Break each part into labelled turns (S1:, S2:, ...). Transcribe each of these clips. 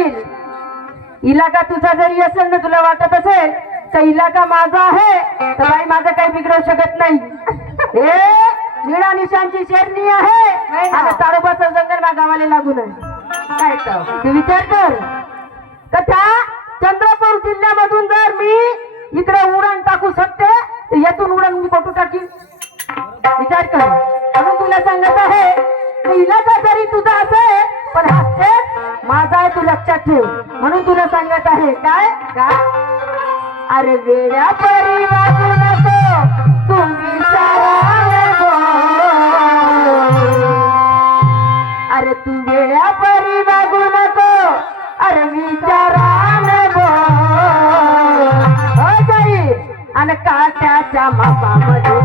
S1: जाईल इलाका तुझा जरी असेल ना तुला वाटत असेल तर इलाका माझा आहे तर बाई माझं काही बिघडवू शकत नाही. हे निळा निशांची शेरणी आहे. आणि ताडोबाचं जंगल मा गावाला लागून आहे. काय विचार कर. कथा चंद्रपूर जिल्ह्यामधून जर मी ठेव म्हणून तुला सांगत आहे काय? का अरे वेड्या परी वागू नको तुम्ही विचाराने अरे तू वेड्या परी वागू नको अरे विचाराने बोल. हो जाई. आणि काट्याच्या मापामध्ये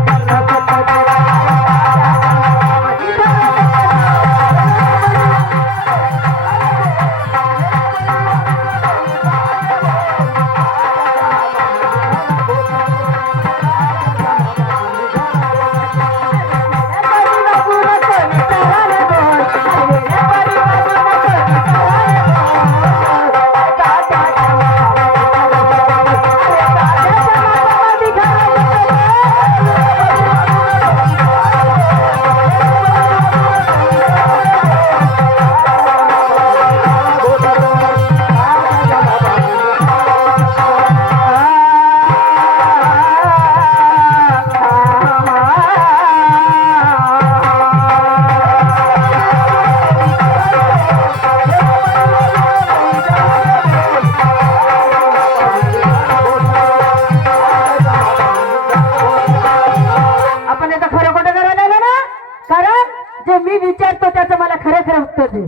S1: जे मी विचारतो त्याचं मला खरं खरं उत्तर दे.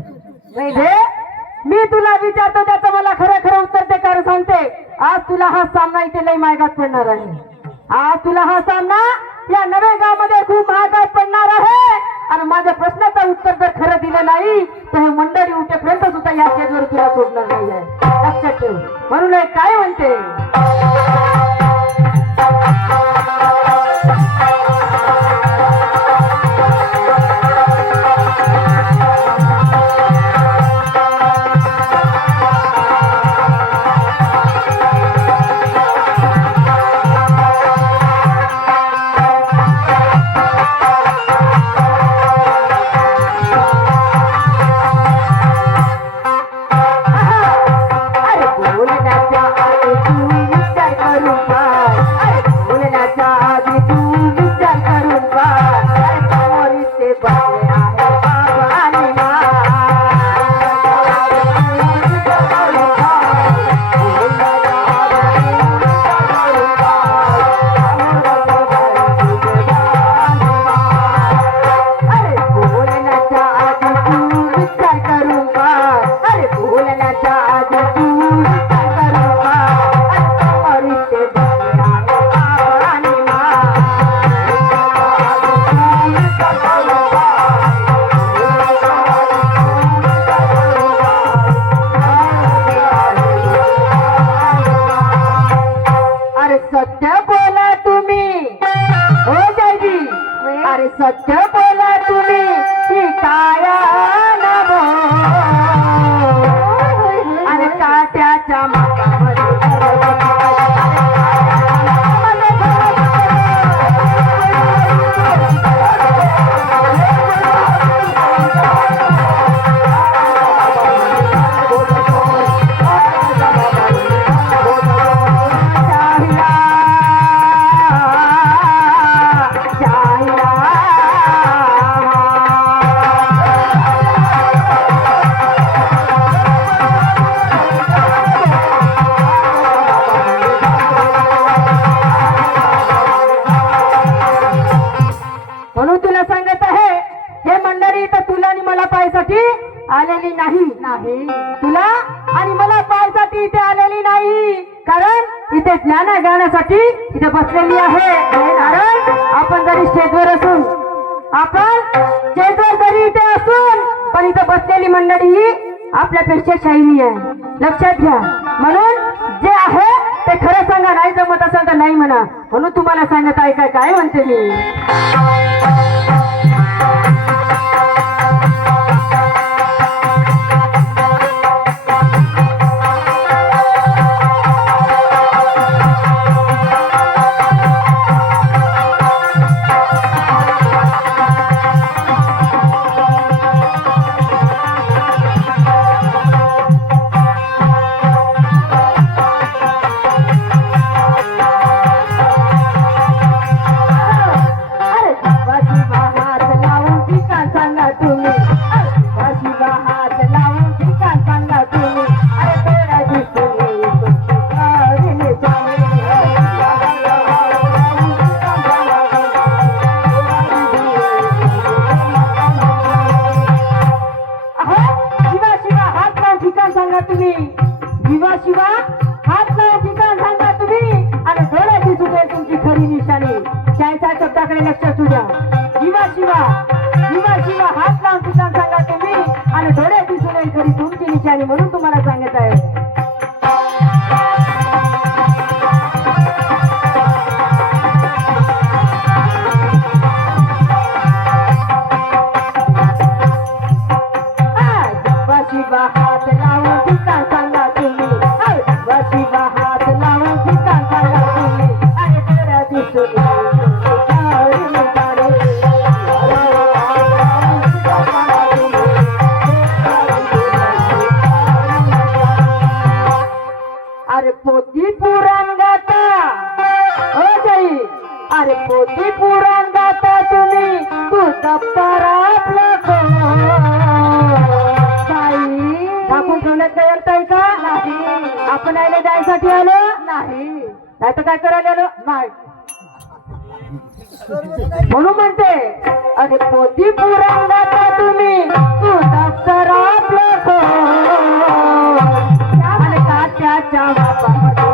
S1: म्हणजे मी तुला विचारतो त्याचं मला खरं खरं उत्तर दे कारण सांगते आज तुला हा सामना इथे लई मायगात पडणार आहे. आज तुला हा सामना या नवे गावामध्ये खूप महागात पडणार आहे. आणि माझ्या प्रश्नाचं उत्तर जर खरं दिलं नाही तर हे मंडळी उठेपर्यंत सुद्धा या स्टेजवर तुला सोडणार नाही आहे लक्षात ठेव. म्हणून काय म्हणते? सत्य पाहायसाठी आलेली नाही. नाही. तुला आणि मला पाहायसाठी इथे आलेली नाही. कारण इथे ज्ञान घेण्यासाठी इथे बसलेली आहे. कारण आपण जरी स्टेजवर असून आपण स्टेजवर जरी इथे असून पण इथे बसलेली मंडळी ही आपल्यापेक्षा शाहिनी आहे. लक्षात घ्या. म्हणून जे आहे ते खरं सांगा नाही जमत असेल तर नाही म्हणा. म्हणून तुम्हाला सांगत आहे काय काय म्हणते मी? सांगा तुम्ही. विवा शिवा हात लावा ठिकाण सांगा तुम्ही. आणि डोळ्याची सुटेल तुमची खरी निशाणी. शायचा शब्दाकडे लक्ष असू द्या विवा शिवा जीवा शिवा हात लावून ठिकाण सांगा तुम्ही. आणि डोळ्याची सुटेल खरी तुमची निशाणी म्हणून तुम्हाला सांगत आहे. आले जायसाठी आलो? नाही. नाही तर काय करायला आलो? नाही. म्हणून म्हणते अरे पोती पुराण गाता तुम्ही तू दप्तरात नको आणि काट्याच्या बापामध्ये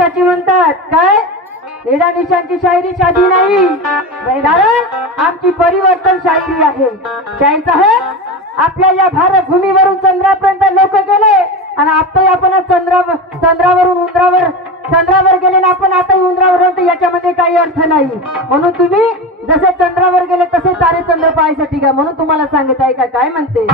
S1: म्हणून म्हणतात काय? निशांची शायरी साधी नाही. कारण आमची परिवर्तन शायरी आहे. आपल्या या भारत भूमीवरून चंद्रापर्यंत लोक गेले आणि आताही आपण चंद्रा चंद्रावरून उंदरावर चंद्रावर गेले ना आपण आताही उंदरावर आहोत, याच्यामध्ये काही अर्थ नाही. म्हणून तुम्ही जसे चंद्रावर गेले तसे तारे चंद्र पाहायसाठी घ्या. म्हणून तुम्हाला सांगत आहे का? काय म्हणते?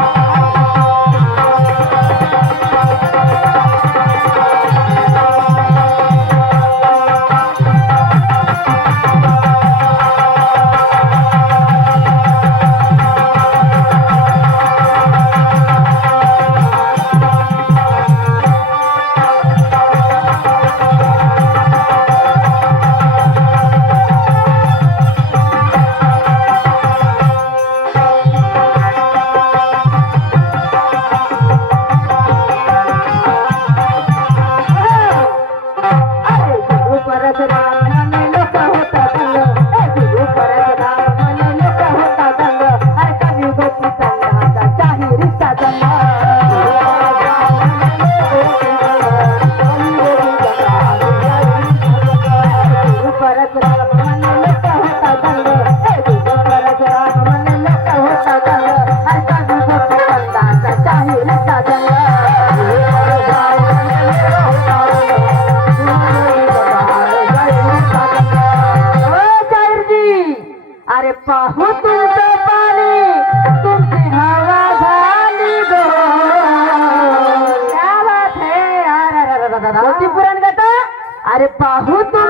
S1: अरे पाहू तुमचं पाणी. तुमची हवा झाली गो. क्या बात है कोणती पुराण अरे पाहू तुमचं